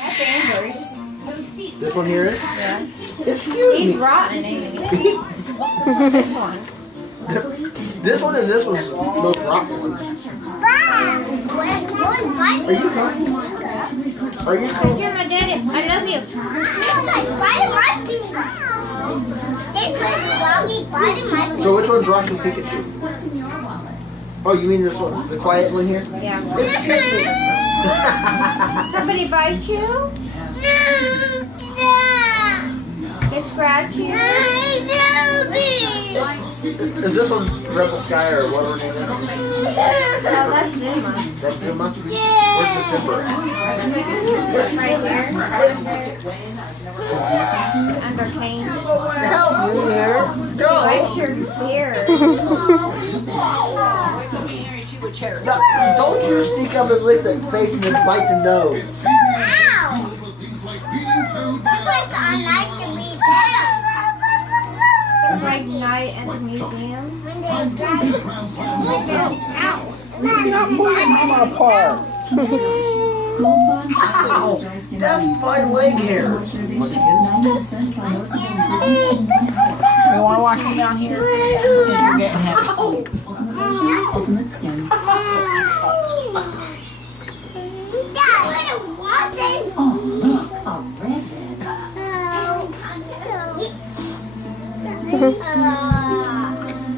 That's Amber's. This one here is? Yeah. Excuse He's me. rotten, ain't he? This one. This one and this one's both rotten ones. Are you coming? Are you coming? You're my daddy. I love you. So which one's Rocky Pikachu? Oh, you mean this one? The quiet one here? Yeah. Excuse me. Somebody bite you? They scratch you? Is this one Rebel Sky or what her name is? So that's Zuma. That's Zuma? Where's December? Right here. Under cane. Help me here. Go. Likes your hair. No, don't you sneak up and lick the face and then bite the nose. It's like night in the museum. Not moving Mama apart. Ow! That's my leg hair. You want to walk down here? You're getting heavy. Ultimate Skin. Oh,